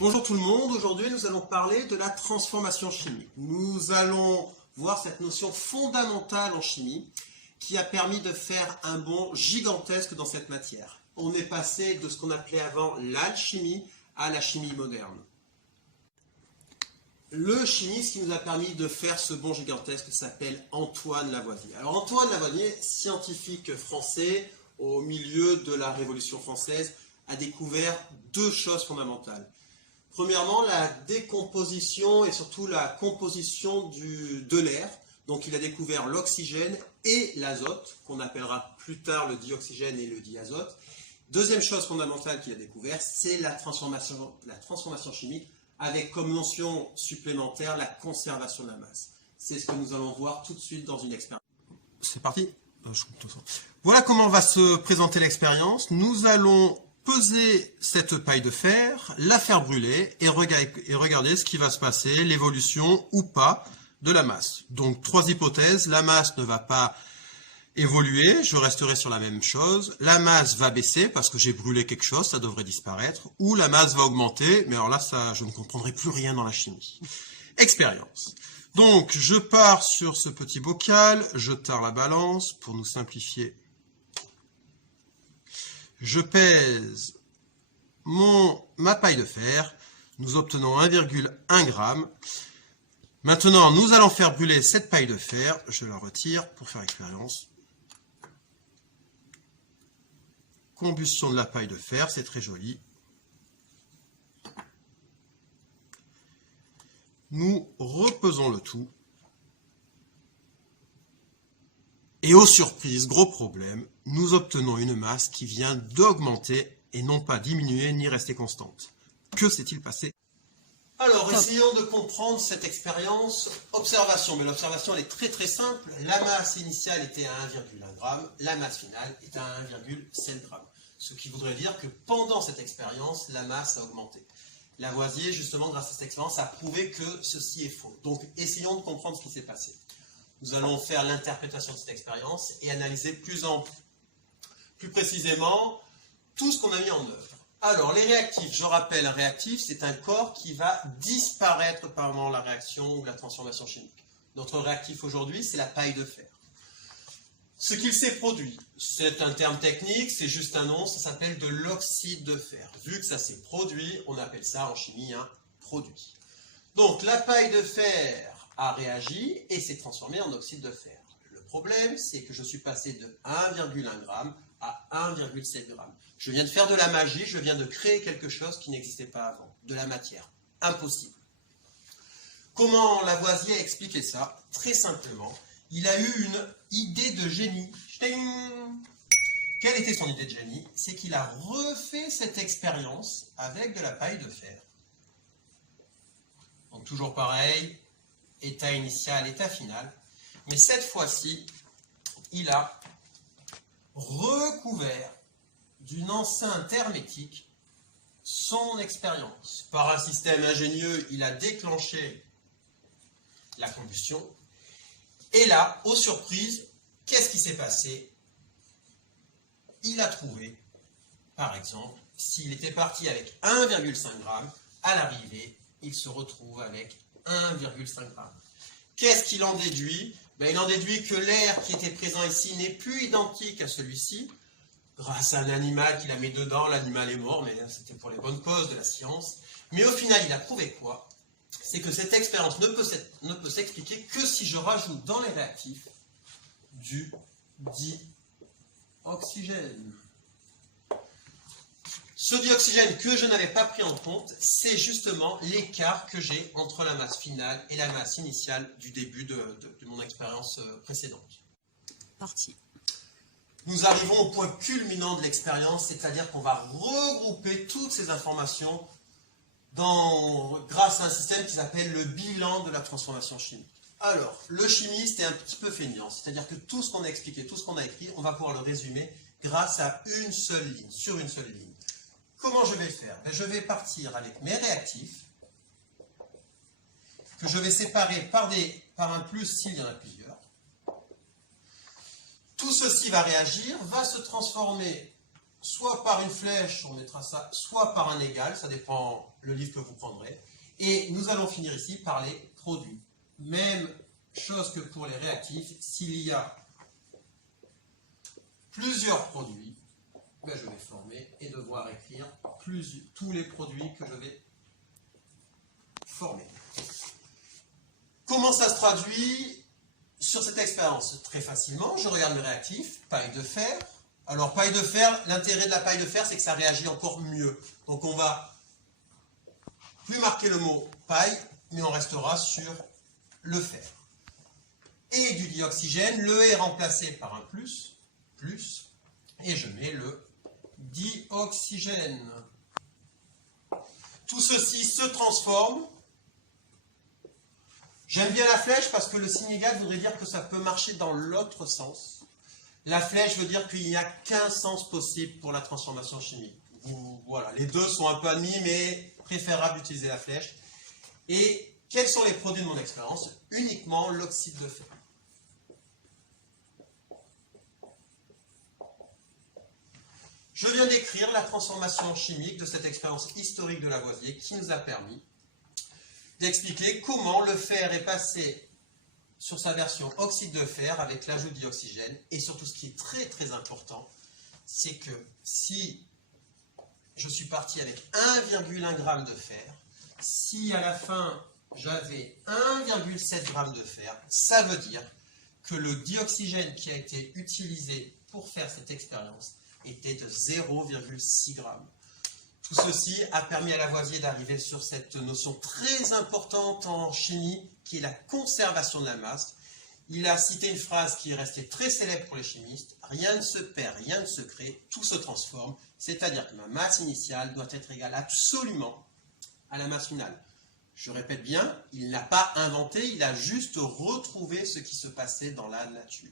Bonjour tout le monde, aujourd'hui nous allons parler de la transformation chimique. Nous allons voir cette notion fondamentale en chimie qui a permis de faire un bond gigantesque dans cette matière. On est passé de ce qu'on appelait avant l'alchimie à la chimie moderne. Le chimiste qui nous a permis de faire ce bond gigantesque s'appelle Antoine Lavoisier. Alors Antoine Lavoisier, scientifique français au milieu de la Révolution française, a découvert deux choses fondamentales. Premièrement, la décomposition et surtout la composition de l'air. Donc il a découvert l'oxygène et l'azote, qu'on appellera plus tard le dioxygène et le diazote. Deuxième chose fondamentale qu'il a découvert, c'est la transformation chimique, avec comme notion supplémentaire la conservation de la masse. C'est ce que nous allons voir tout de suite dans une expérience. C'est parti. Voilà comment va se présenter l'expérience. Nous allons peser cette paille de fer, la faire brûler et regarder ce qui va se passer, l'évolution ou pas de la masse. Donc trois hypothèses, la masse ne va pas évoluer, je resterai sur la même chose, la masse va baisser parce que j'ai brûlé quelque chose, ça devrait disparaître, ou la masse va augmenter, mais alors là je ne comprendrai plus rien dans la chimie. Expérience. Donc je pars sur ce petit bocal, je tare la balance pour nous simplifier. Je pèse ma paille de fer, nous obtenons 1,1 g. Maintenant, nous allons faire brûler cette paille de fer, je la retire pour faire expérience. Combustion de la paille de fer, c'est très joli. Nous repesons le tout. Et aux surprises, gros problème, nous obtenons une masse qui vient d'augmenter et non pas diminuer ni rester constante. Que s'est-il passé? Alors, essayons de comprendre cette expérience. Observation, mais l'observation elle est très très simple. La masse initiale était à 1,1 g, la masse finale est à 1,7 g. Ce qui voudrait dire que pendant cette expérience, la masse a augmenté. Lavoisier, justement, grâce à cette expérience, a prouvé que ceci est faux. Donc, essayons de comprendre ce qui s'est passé. Nous allons faire l'interprétation de cette expérience et analyser plus précisément tout ce qu'on a mis en œuvre. Alors, les réactifs, je rappelle, un réactif, c'est un corps qui va disparaître pendant la réaction ou la transformation chimique. Notre réactif aujourd'hui, c'est la paille de fer. Ce qu'il s'est produit, c'est un terme technique, c'est juste un nom, ça s'appelle de l'oxyde de fer. Vu que ça s'est produit, on appelle ça en chimie un produit. Donc, la paille de fer a réagi et s'est transformé en oxyde de fer. Le problème, c'est que je suis passé de 1,1 g à 1,7 g. Je viens de faire de la magie, je viens de créer quelque chose qui n'existait pas avant, de la matière. Impossible. Comment Lavoisier a expliqué ça? Très simplement, il a eu une idée de génie. Quelle était son idée de génie? C'est qu'il a refait cette expérience avec de la paille de fer. Donc toujours pareil, état initial, état final. Mais cette fois-ci, il a recouvert d'une enceinte hermétique son expérience. Par un système ingénieux, il a déclenché la combustion. Et là, aux surprises, qu'est-ce qui s'est passé? Il a trouvé, par exemple, s'il était parti avec 1,5 g, à l'arrivée, il se retrouve avec 1,5 g. Qu'est-ce qu'il en déduit? Il en déduit que l'air qui était présent ici n'est plus identique à celui-ci. Grâce à un animal qu'il a mis dedans, l'animal est mort, mais c'était pour les bonnes causes de la science. Mais au final, il a prouvé quoi? C'est que cette expérience ne peut s'expliquer que si je rajoute dans les réactifs du dioxygène. Ce dioxygène que je n'avais pas pris en compte, c'est justement l'écart que j'ai entre la masse finale et la masse initiale du début de mon expérience précédente. Parti. Nous arrivons au point culminant de l'expérience, c'est-à-dire qu'on va regrouper toutes ces informations grâce à un système qui s'appelle le bilan de la transformation chimique. Alors, le chimiste est un petit peu feignant, c'est-à-dire que tout ce qu'on a expliqué, tout ce qu'on a écrit, on va pouvoir le résumer grâce à une seule ligne, sur une seule ligne. Comment je vais le faire? Je vais partir avec mes réactifs, que je vais séparer par un plus s'il y en a plusieurs. Tout ceci va réagir, va se transformer soit par une flèche, on mettra ça, soit par un égal, ça dépend le livre que vous prendrez. Et nous allons finir ici par les produits. Même chose que pour les réactifs, s'il y a plusieurs produits, ben je vais former et devoir écrire tous les produits que je vais former. Comment ça se traduit sur cette expérience? Très facilement, je regarde le réactif, paille de fer. Alors paille de fer, l'intérêt de la paille de fer, c'est que ça réagit encore mieux. Donc on va plus marquer le mot paille, mais on restera sur le fer. Et du dioxygène, le est remplacé par un plus, et je mets le dioxygène. Tout ceci se transforme. J'aime bien la flèche parce que le signe égal voudrait dire que ça peut marcher dans l'autre sens. La flèche veut dire qu'il n'y a qu'un sens possible pour la transformation chimique. Voilà, les deux sont un peu admis, mais préférable d'utiliser la flèche. Et quels sont les produits de mon expérience? Uniquement l'oxyde de fer. Je viens d'écrire la transformation chimique de cette expérience historique de Lavoisier qui nous a permis d'expliquer comment le fer est passé sur sa version oxyde de fer avec l'ajout de dioxygène. Et surtout, ce qui est très très important, c'est que si je suis parti avec 1,1 g de fer, si à la fin j'avais 1,7 g de fer, ça veut dire que le dioxygène qui a été utilisé pour faire cette expérience était de 0,6 g. Tout ceci a permis à Lavoisier d'arriver sur cette notion très importante en chimie qui est la conservation de la masse. Il a cité une phrase qui est restée très célèbre pour les chimistes: rien ne se perd, rien ne se crée, tout se transforme. C'est-à-dire que ma masse initiale doit être égale absolument à la masse finale. Je répète bien, il n'a pas inventé, il a juste retrouvé ce qui se passait dans la nature.